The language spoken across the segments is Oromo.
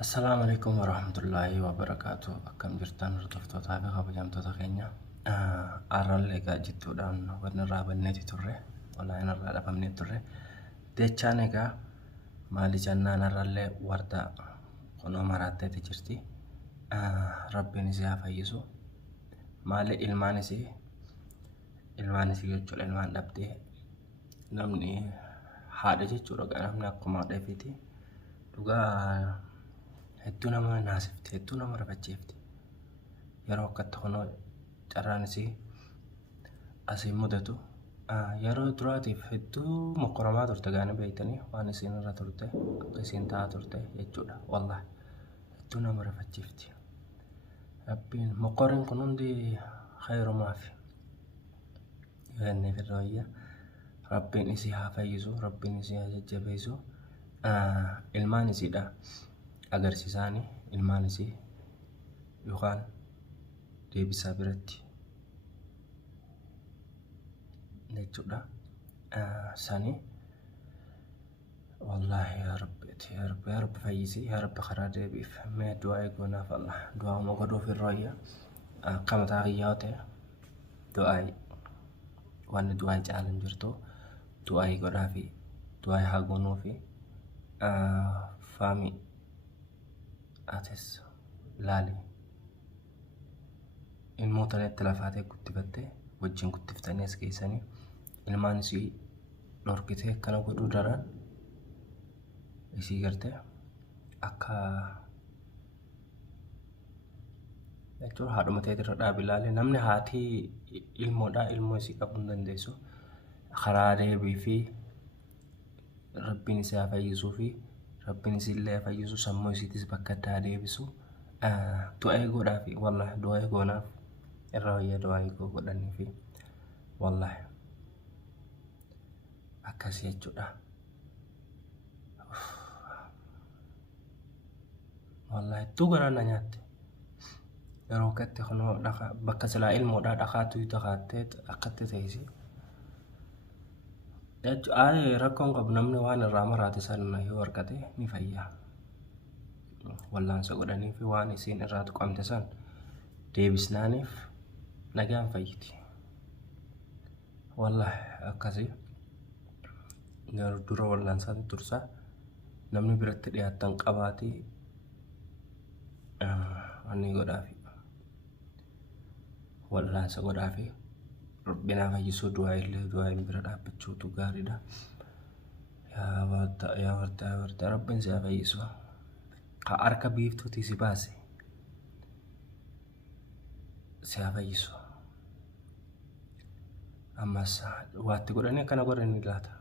السلام عليكم ورحمة الله وبركاته. أكم جرتان رتفتو تابع خبجام تتخينيا أرال لك جتو دان ونرى بنيتي تره ولا نرى بنيتي تره ديتشانيكا مالي جنان أرال وردا كنو مراتي تجرتي ربي نسيها فيسو مالي المانسي جتو المان دبتي نمني حادة جتو رقا نمنا قمار دفيتي دوغا hedduu nama naasifte hedduu nama rafachiifte yeroo akkatti kunoo carraanisi asii mudatu yeroo duraatiif hedduu moqoramaa turte gaana beeytanii waan isiin irra turte akka isiin taa'aa turte jechuudha. Wallahi hedduu nama rafachiifti. Rabbiin moqoreen kun hundi khayrumaaf yoonni firrooyya rabbiin isii haa fayyisu rabbiin isii haa jajjabeessu ilmaan isiidha. agarsiisani ilmaan isii yookaan deebisaa biratti jechuudha. Sani wallahi ya rabbi fayyisi ya rabbi karaa deebiif mee du'aa eeguunaaf Allah du'aa uma godhuuf irrooyya akkama taa'iyyaa ta'e du'aa wanni du'aa caalan jirtu du'aa godhaafi du'aa haa goonuufi faami ates laali ilmoota netti lafaatee guddifatte wajjin guddiftanii as keessanii ilmaan isii dhorkitee akkana godhuu daran isii garte akka jechuun haadhuma ta'e irra dhaabi ilaali namni haatii ilmoodhaa ilmoo isii qabuu hin dandeessu karaa deebii fi rabbiin isaa fayyisuu fi rabbiin isillee fayyisu sammuu isiitis bakka addaa deebisu du'aa eeguudhaafi wallahi du'aa eeguunaaf irra wayya du'aa eeguu godhanii fi wallahi akkasii jechuudha. Wallahi hedduu garaana nyaatte yeroo akkatti kunoo bakka silaa ilmoodhaa dhaqaatu dhaqaattee akkatti teessi. Rakkoon qabu namni waan irraa maraate sana yoo argate ni fayya. Wallaansa godhanii fi waan isiin irraa tuqamte san deebisnaaniif nagaan fayyiti. Wallahi akkasii dura wallaansaan tursa namni biratti dhiyaatan qabaati wanni godhaafi wallaansa godhaafi Rabbina fayyisu du'aa illee du'aa hin bira dhaabbachuutu gaariidha. Yaa warta rabbiin si haa fayyisu ka harka biiftuutii si baase si haa fayyisu. Ammas waatti godhanii akkana godhanii laata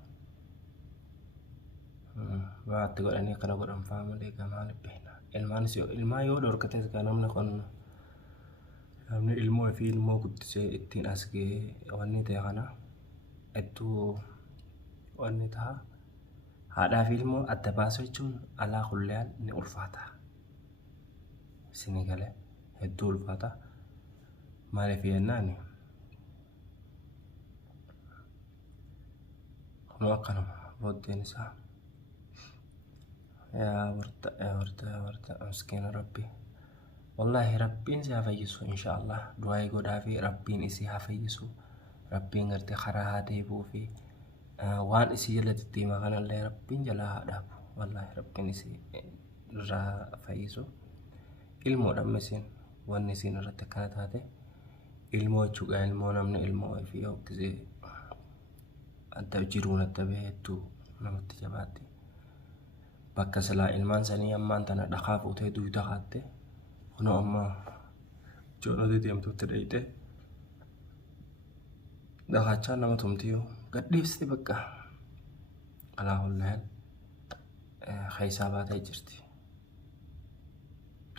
waatti godhanii akkana godhan faamalee gamaa beekna ilmaan yoo dhorkates kan namni kun namni ilmoo fi ilmoo guddisee ittiin as ga'ee wanni ta'e kana hedduu wanni ta'a haadhaa fi ilmoo adda baasuu jechuun alaa kulleen ni ulfaata. Isinii galee hedduu ulfaata maaliif yennaani kunoo akkanuma booddeen isaa yaa warta miskiina rabbi. والله ربين سي هفيسو إن شاء الله دعاء قدا في ربين إسي هفيسو ربين غرتي خراها ديبو في وان إسي جلت التيمة غانا اللي ربين جلاها دابو والله ربين إسي را فيسو ilmoo dhammesin wanni isin irratti akkana taate ilmoo jechuudha. Ilmoo namni ilmoo fi hokkisee adda jiruun adda baheetu namatti jabaatti bakka silaa ilmaan sanii ammaan tana dhaqaa fuutee duwita haatte kunoo amma joonoti deemtutti dhayite dhaqaachaa nama tumtiyu gadhiifsiti bakka alaa hulleen khaysaa baatee jirti.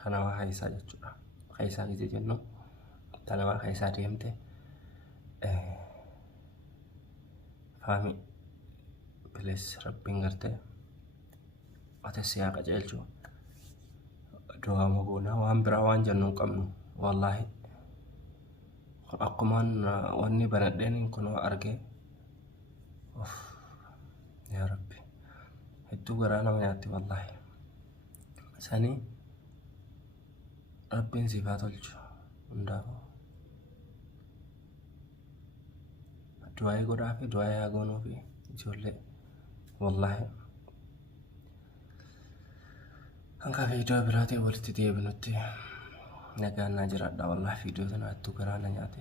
Tanamaa khaysaa jechuudha. Khaysaa gisee jennu tanamaa khaysaa deemte faami bilees rabbiin gartee ate siyaa qajeelchu du'aa mogoona waan biraa waan jennu qabnu wallahi akkumaan wanni banadheen kun arge of yaa rabbi hedduu garaa nama nyaatti wallahi sanii rabbiin siifaa tolchu hundaafuu du'aa godhaa fi du'aa yaa goonuu fi ijoollee wallahi hanga viidiyoo biraatii walitti deebinutti nagaan naa jiraadha wallahi viidiyoo tana hedduu garaa na nyaate